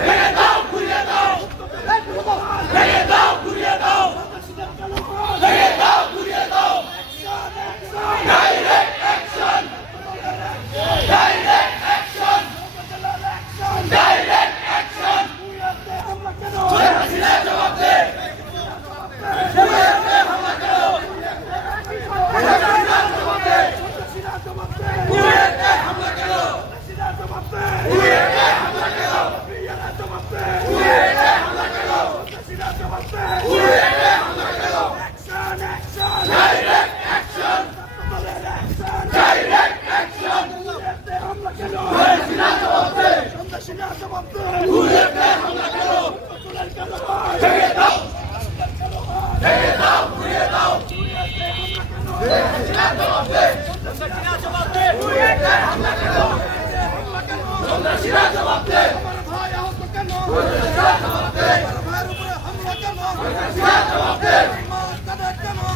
Help!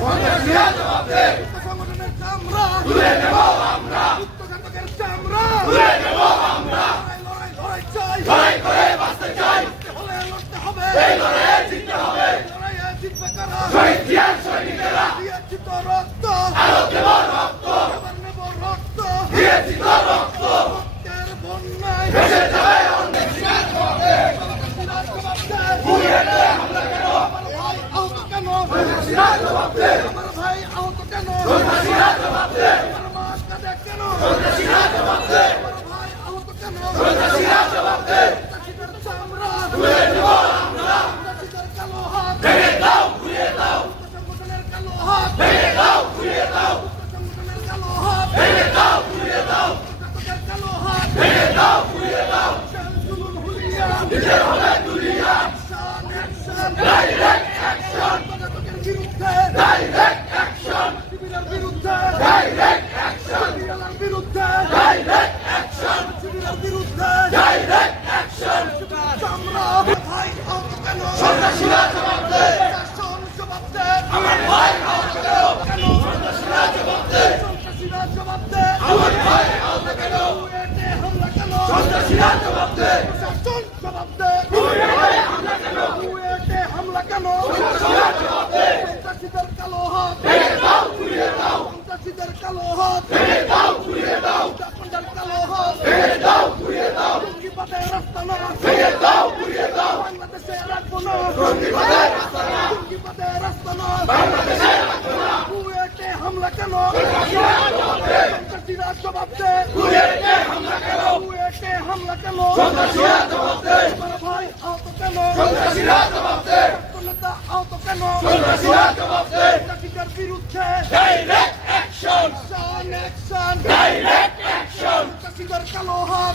Congress, yeah, সন্ত্রাসীরা কেন সন্ত্রাসী জবাব দে কুয়েতে হামলা কেন কুয়েতে হামলা কেন সন্ত্রাসীরা জবাব দে ভাই আহত কেন সন্ত্রাসীরা জবাব দে নেতা আহত কেন সন্ত্রাসীরা জবাব দে সন্ত্রাসীদের বিরুদ্ধে direct action action action direct action সন্ত্রাসীদের কালো হাত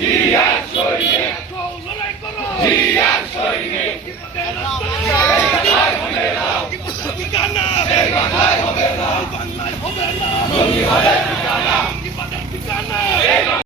Dia soy Nick! Dia soy Nick!